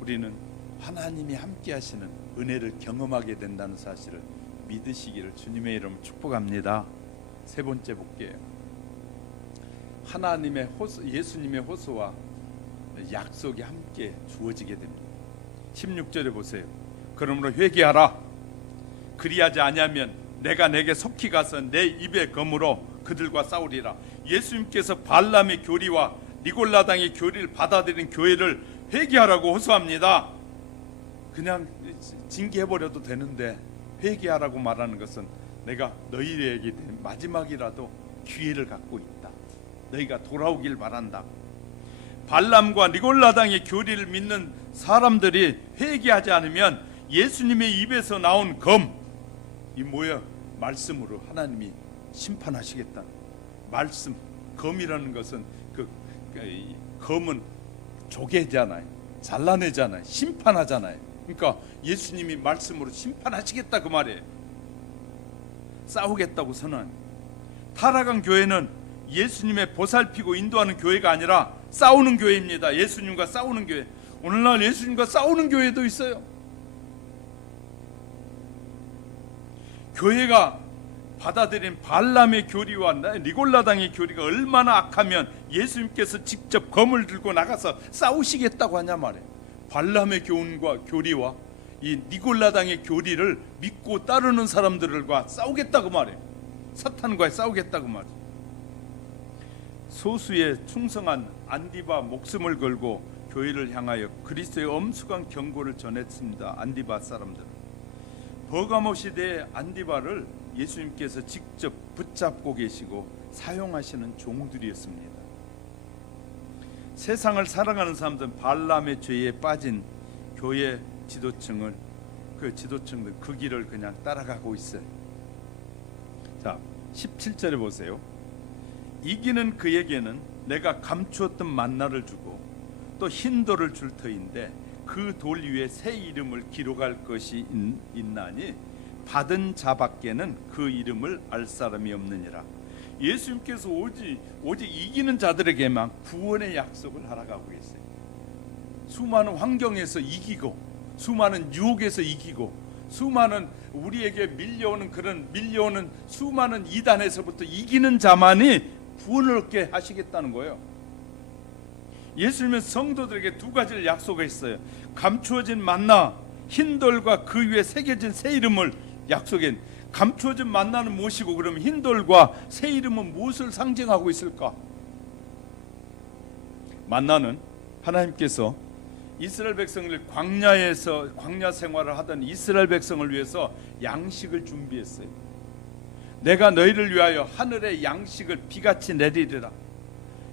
우리는 하나님이 함께 하시는 은혜를 경험하게 된다는 사실을 믿으시기를 주님의 이름으로 축복합니다. 세 번째 볼게요. 하나님의 호소, 예수님의 호소와 약속이 함께 주어지게 됩니다. 16절에 보세요. 그러므로 회개하라. 그리하지 아니하면 내가 내게 속히 가서 내 입의 검으로 그들과 싸우리라. 예수님께서 발람의 교리와 니골라당의 교리를 받아들인 교회를 회개하라고 호소합니다. 그냥 징계해버려도 되는데 회개하라고 말하는 것은 내가 너희에게 마지막이라도 기회를 갖고 있다. 너희가 돌아오길 바란다. 발람과 니골라당의 교리를 믿는 사람들이 회개하지 않으면 예수님의 입에서 나온 검, 이 뭐야? 말씀으로 하나님이 심판하시겠다. 말씀, 검이라는 것은 검은 조개잖아요. 잘라내잖아요. 심판하잖아요. 그러니까 예수님이 말씀으로 심판하시겠다 그 말이에요. 싸우겠다고 선언합니다. 타락한 교회는 예수님의 보살피고 인도하는 교회가 아니라 싸우는 교회입니다. 예수님과 싸우는 교회. 오늘날 예수님과 싸우는 교회도 있어요. 교회가 받아들인 발람의 교리와 니골라당의 교리가 얼마나 악하면 예수님께서 직접 검을 들고 나가서 싸우시겠다고 하냐 말이에요. 발람의 교리와 이 니골라당의 교리를 믿고 따르는 사람들과 싸우겠다고 말이에요. 사탄과 싸우겠다고 말이에요. 소수의 충성한 안디바 목숨을 걸고 교회를 향하여 그리스도의 엄숙한 경고를 전했습니다. 안디바 사람들은 버가모 시대의 안디바를 예수님께서 직접 붙잡고 계시고 사용하시는 종들이었습니다. 세상을 살아가는 사람들은 발람의 죄에 빠진 교회 지도층을 지도층들 그 길을 그냥 따라가고 있어요. 자, 17절에 보세요. 이기는 그에게는 내가 감추었던 만나를 주고 또 흰 돌을 줄 터인데 그 돌 위에 새 이름을 기록할 것이 있나니 받은 자밖에는 그 이름을 알 사람이 없느니라. 예수님께서 오직 이기는 자들에게만 구원의 약속을 하라고 계세요. 수많은 환경에서 이기고 수많은 유혹에서 이기고 수많은 우리에게 밀려오는 수많은 이단에서부터 이기는 자만이 구원을 얻게 하시겠다는 거예요. 예수님은 성도들에게 두 가지를 약속했어요. 감추어진 만나, 흰 돌과 그 위에 새겨진 새 이름을 약속한. 감추어진 만나는 무엇이고 그럼 흰 돌과 새 이름은 무엇을 상징하고 있을까? 만나는 하나님께서 이스라엘 백성을 광야 생활을 하던 이스라엘 백성을 위해서 양식을 준비했어요. 내가 너희를 위하여 하늘의 양식을 비같이 내리리라.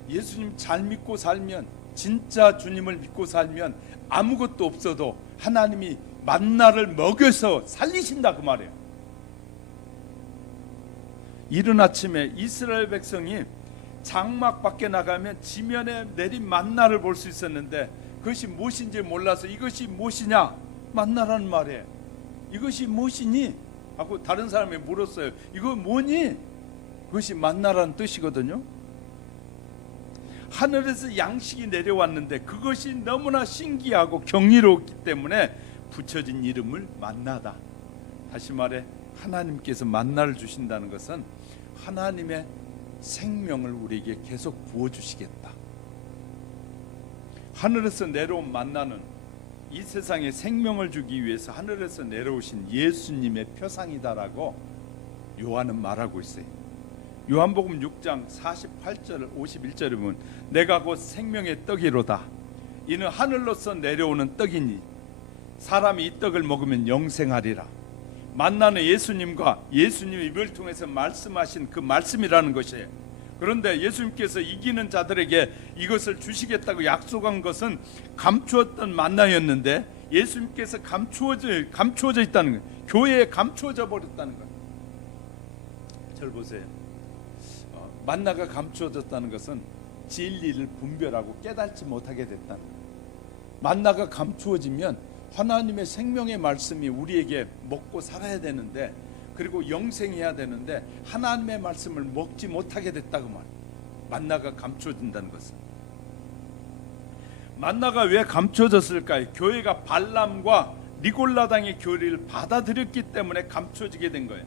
예수님 잘 믿고 살면, 진짜 주님을 믿고 살면 아무것도 없어도 하나님이 만나를 먹여서 살리신다 그 말이에요. 이른 아침에 이스라엘 백성이 장막 밖에 나가면 지면에 내린 만나를 볼 수 있었는데 그것이 무엇인지 몰라서 이것이 무엇이냐? 만나라는 말이에요. 이것이 무엇이니? 하고 다른 사람이 물었어요. 이거 뭐니? 그것이 만나라는 뜻이거든요. 하늘에서 양식이 내려왔는데 그것이 너무나 신기하고 경이로웠기 때문에 붙여진 이름을 만나다. 다시 말해 하나님께서 만나를 주신다는 것은 하나님의 생명을 우리에게 계속 부어주시겠다. 하늘에서 내려온 만나는 이 세상에 생명을 주기 위해서 하늘에서 내려오신 예수님의 표상이다라고 요한은 말하고 있어요. 요한복음 6장 48절 51절에 보면 내가 곧 생명의 떡이로다. 이는 하늘로서 내려오는 떡이니 사람이 이 떡을 먹으면 영생하리라. 만나는 예수님과 예수님의 입을 통해서 말씀하신 그 말씀이라는 것이에요. 그런데 예수님께서 이기는 자들에게 이것을 주시겠다고 약속한 것은 감추었던 만나였는데 예수님께서 감추어져 있다는 거예요. 교회에 감추어져 버렸다는 거예요. 절 보세요. 만나가 감추어졌다는 것은 진리를 분별하고 깨닫지 못하게 됐다는 거예요. 만나가 감추어지면 하나님의 생명의 말씀이 우리에게 먹고 살아야 되는데 그리고 영생해야 되는데 하나님의 말씀을 먹지 못하게 됐다고 말이에요. 만나가 감추어진다는 것은. 만나가 왜 감추어졌을까요? 교회가 발람과 니골라당의 교리를 받아들였기 때문에 감춰지게 된 거예요.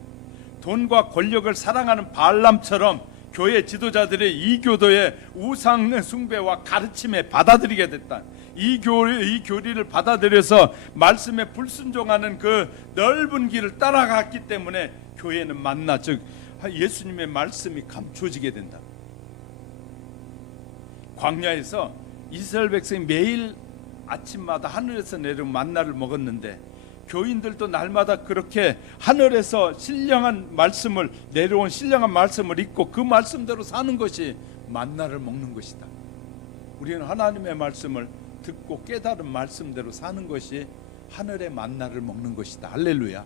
돈과 권력을 사랑하는 발람처럼 교회 지도자들의 이 교도의 우상 숭배와 가르침에 받아들이게 됐다. 이 교리를 받아들여서 말씀에 불순종하는 그 넓은 길을 따라갔기 때문에 교회는 만나, 즉 예수님의 말씀이 감춰지게 된다. 광야에서 이스라엘 백성이 매일 아침마다 하늘에서 내려온 만나를 먹었는데, 교인들도 날마다 그렇게 하늘에서 신령한 말씀을 내려온 신령한 말씀을 읽고 그 말씀대로 사는 것이 만나를 먹는 것이다. 우리는 하나님의 말씀을 듣고 깨달은 말씀대로 사는 것이 하늘의 만나를 먹는 것이다. 할렐루야.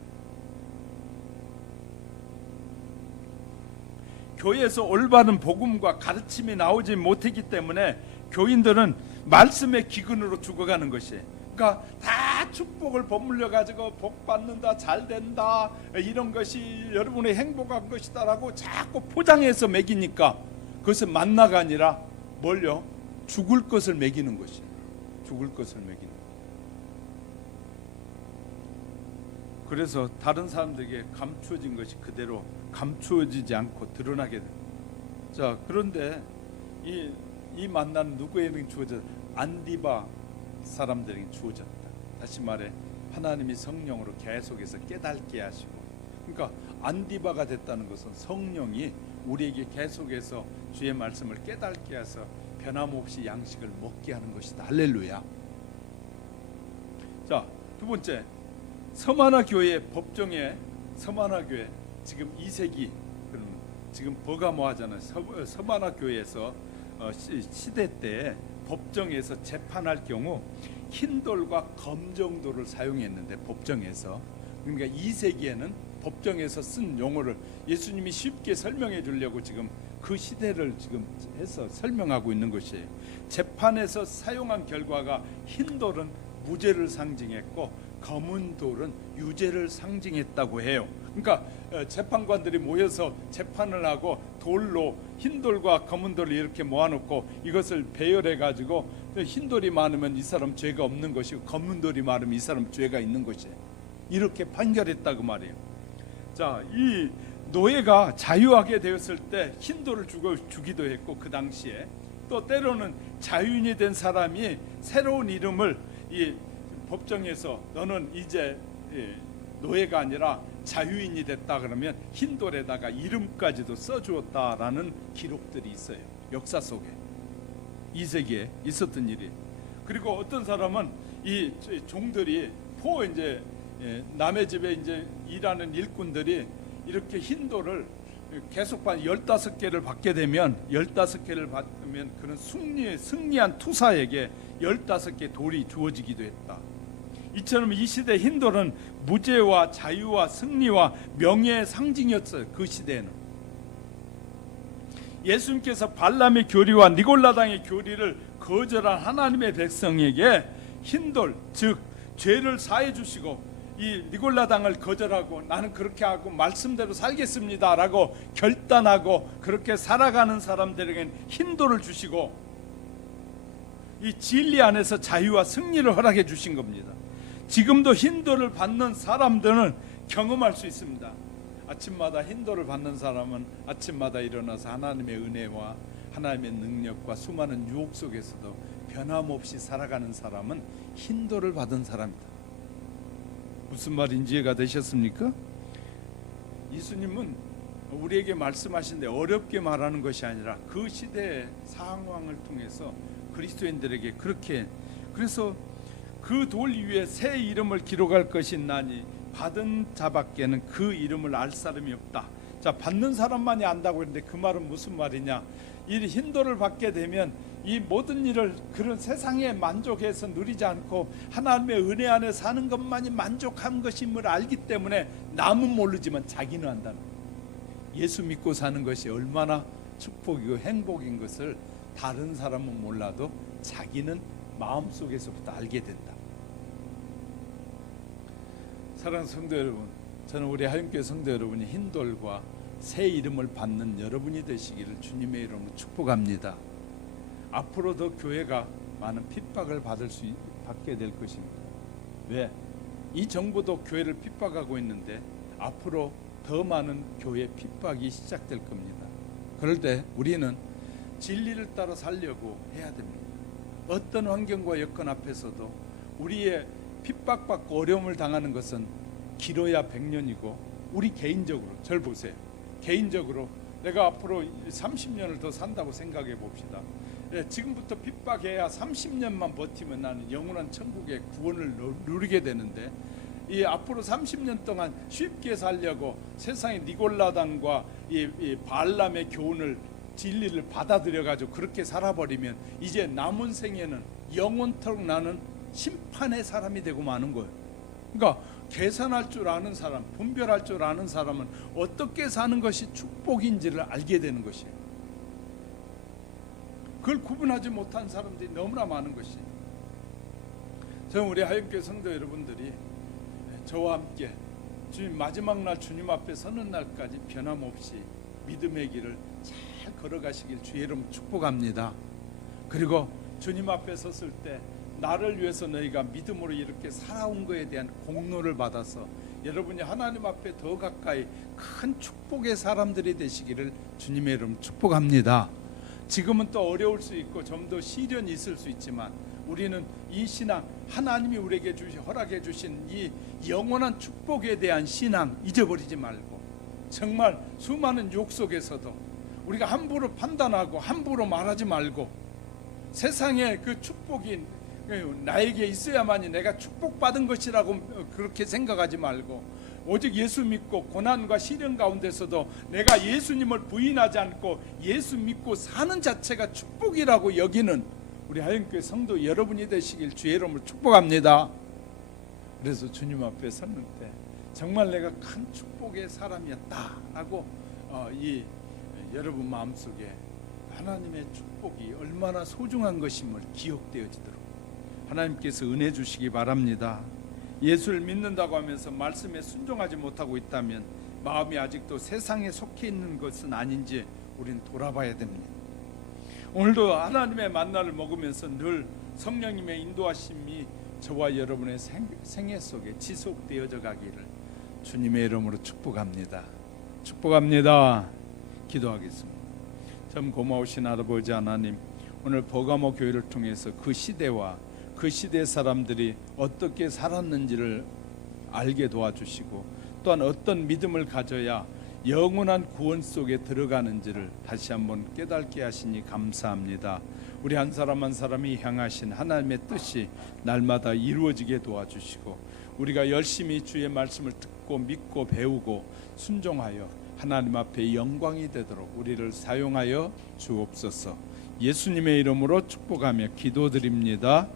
교회에서 올바른 복음과 가르침이 나오지 못했기 때문에 교인들은 말씀의 기근으로 죽어가는 것이에요. 그러니까 다 축복을 버물려 가지고 복 받는다, 잘 된다, 이런 것이 여러분의 행복한 것이다라고 자꾸 포장해서 먹이니까 그것은 만나가 아니라 뭘요? 죽을 것을 먹이는 것이에요. 죽을 것을 먹이는 거예요. 그래서 다른 사람들에게 감추어진 것이 그대로 감추어지지 않고 드러나게 됩니다. 자, 그런데 이 만나는 누구에게 주어졌다? 안디바 사람들에게 주어졌다. 다시 말해 하나님이 성령으로 계속해서 깨닫게 하시고, 그러니까 안디바가 됐다는 것은 성령이 우리에게 계속해서 주의 말씀을 깨닫게 해서 변함없이 양식을 먹게 하는 것이다. 할렐루야. 자, 두 번째, 서마나 교회 법정에, 서마나 교회 지금 2세기, 지금 버가모 하잖아요. 서마나 교회에서 시대 때 법정에서 재판할 경우 흰돌과 검정돌을 사용했는데, 법정에서, 그러니까 2세기에는 법정에서 쓴 용어를 예수님이 쉽게 설명해 주려고 지금 그 시대를 지금 해서 설명하고 있는 것이에요. 재판에서 사용한 결과가 흰돌은 무죄를 상징했고 검은 돌은 유죄를 상징했다고 해요. 그러니까 재판관들이 모여서 재판을 하고 돌로 흰돌과 검은 돌을 이렇게 모아놓고 이것을 배열해 가지고 흰돌이 많으면 이 사람 죄가 없는 것이고 검은 돌이 많으면 이 사람 죄가 있는 것이에요. 이렇게 판결했다고 말이에요. 자, 이 노예가 자유하게 되었을 때 흰돌을 주기도 했고, 그 당시에 또 때로는 자유인이 된 사람이 새로운 이름을 이 법정에서 너는 이제 노예가 아니라 자유인이 됐다 그러면 흰돌에다가 이름까지도 써주었다라는 기록들이 있어요. 역사 속에 2세기에 있었던 일이. 그리고 어떤 사람은 이 종들이 이제 남의 집에 이제 일하는 일꾼들이 이렇게 흰돌을 계속 15개를 받게 되면 15개를 받으면 그런 승리한 투사에게 15개 돌이 주어지기도 했다. 이처럼 이 시대 흰돌은 무죄와 자유와 승리와 명예의 상징이었어요. 그 시대에는. 예수님께서 발람의 교리와 니골라당의 교리를 거절한 하나님의 백성에게 흰돌, 즉 죄를 사해 주시고, 이 니골라당을 거절하고 나는 그렇게 하고 말씀대로 살겠습니다 라고 결단하고 그렇게 살아가는 사람들에게는 흰돌을 주시고, 이 진리 안에서 자유와 승리를 허락해 주신 겁니다. 지금도 흰돌을 받는 사람들은 경험할 수 있습니다. 아침마다 흰돌을 받는 사람은 아침마다 일어나서 하나님의 은혜와 하나님의 능력과 수많은 유혹 속에서도 변함없이 살아가는 사람은 흰돌을 받은 사람이다. 무슨 말인지 이해가 되셨습니까? 예수님은 우리에게 말씀하신데 어렵게 말하는 것이 아니라 그 시대의 상황을 통해서 그리스도인들에게 그렇게, 그래서 그 돌 위에 새 이름을 기록할 것이 있나니 받은 자밖에는 그 이름을 알 사람이 없다. 자, 받는 사람만이 안다고 했는데 그 말은 무슨 말이냐? 이 흰돌을 받게 되면 이 모든 일을 그런 세상에 만족해서 누리지 않고 하나님의 은혜 안에 사는 것만이 만족한 것임을 알기 때문에 남은 모르지만 자기는 안다는 거예요. 예수 믿고 사는 것이 얼마나 축복이고 행복인 것을 다른 사람은 몰라도 자기는 마음속에서부터 알게 된다. 사랑하는 성도 여러분, 저는 우리 하윤교회 성도 여러분이 흰돌과 새 이름을 받는 여러분이 되시기를 주님의 이름으로 축복합니다. 앞으로도 교회가 많은 핍박을 받게 될 것입니다. 왜? 이 정부도 교회를 핍박하고 있는데 앞으로 더 많은 교회 핍박이 시작될 겁니다. 그럴 때 우리는 진리를 따라 살려고 해야 됩니다. 어떤 환경과 여건 앞에서도 우리의 핍박받고 어려움을 당하는 것은 길어야 100년이고 우리 개인적으로 저를 보세요. 개인적으로 내가 앞으로 30년을 더 산다고 생각해 봅시다. 지금부터 핍박해야 30년만 버티면 나는 영원한 천국의 구원을 누리게 되는데 이 앞으로 30년 동안 쉽게 살려고 세상의 니골라당과 이 발람의 교훈을 진리를 받아들여 가지고 그렇게 살아버리면 이제 남은 생에는 영원토록 나는 심판의 사람이 되고 마는 거예요. 그러니까 계산할 줄 아는 사람, 분별할 줄 아는 사람은 어떻게 사는 것이 축복인지를 알게 되는 것이에요. 그걸 구분하지 못한 사람들이 너무나 많은 것이. 저는 우리 하영교회 성도 여러분들이 저와 함께 주님 마지막 날 주님 앞에 서는 날까지 변함없이 믿음의 길을 잘 걸어가시길 주의 이름 축복합니다. 그리고 주님 앞에 섰을 때 나를 위해서 너희가 믿음으로 이렇게 살아온 것에 대한 공로를 받아서 여러분이 하나님 앞에 더 가까이 큰 축복의 사람들이 되시기를 주님의 이름 축복합니다. 지금은 또 어려울 수 있고 좀 더 시련이 있을 수 있지만 우리는 이 신앙, 하나님이 우리에게 허락해 주신 이 영원한 축복에 대한 신앙 잊어버리지 말고, 정말 수많은 욕 속에서도 우리가 함부로 판단하고 함부로 말하지 말고, 세상에 그 축복이 나에게 있어야만이 내가 축복받은 것이라고 그렇게 생각하지 말고, 오직 예수 믿고 고난과 시련 가운데서도 내가 예수님을 부인하지 않고 예수 믿고 사는 자체가 축복이라고 여기는 우리 하영교회 성도 여러분이 되시길 주의 이름으로 축복합니다. 그래서 주님 앞에 섰는데 정말 내가 큰 축복의 사람이었다라고 이 여러분 마음속에 하나님의 축복이 얼마나 소중한 것임을 기억되어지도록 하나님께서 은혜 주시기 바랍니다. 예수를 믿는다고 하면서 말씀에 순종하지 못하고 있다면 마음이 아직도 세상에 속해 있는 것은 아닌지 우리는 돌아봐야 됩니다. 오늘도 하나님의 만나를 먹으면서 늘 성령님의 인도하심이 저와 여러분의 생애 속에 지속되어져 가기를 주님의 이름으로 축복합니다. 축복합니다. 기도하겠습니다. 참 고마우신 아버지 하나님, 오늘 버가모 교회를 통해서 그 시대와 그 시대 사람들이 어떻게 살았는지를 알게 도와주시고 또한 어떤 믿음을 가져야 영원한 구원 속에 들어가는지를 다시 한번 깨닫게 하시니 감사합니다. 우리 한 사람 한 사람이 향하신 하나님의 뜻이 날마다 이루어지게 도와주시고 우리가 열심히 주의 말씀을 듣고 믿고 배우고 순종하여 하나님 앞에 영광이 되도록 우리를 사용하여 주옵소서. 예수님의 이름으로 축복하며 기도드립니다.